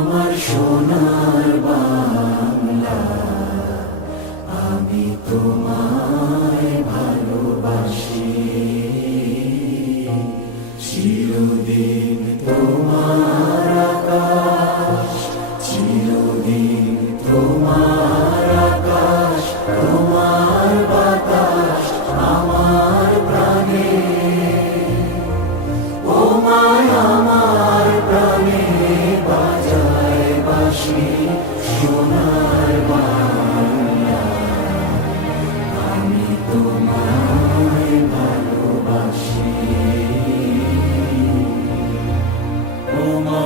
আমার সোনার বাংলা, আমি তোমায় ভালোবাসি। চিরদিন তোমার আকাশ, চিরদিন তোমার আকাশ, তোমার বাতাস আমার প্রাণে। ও মায় আমার প্রাণে বাজায় বাঁশি সোনার বাংলা, আমি তোমায় ভালোবাসি। ও মা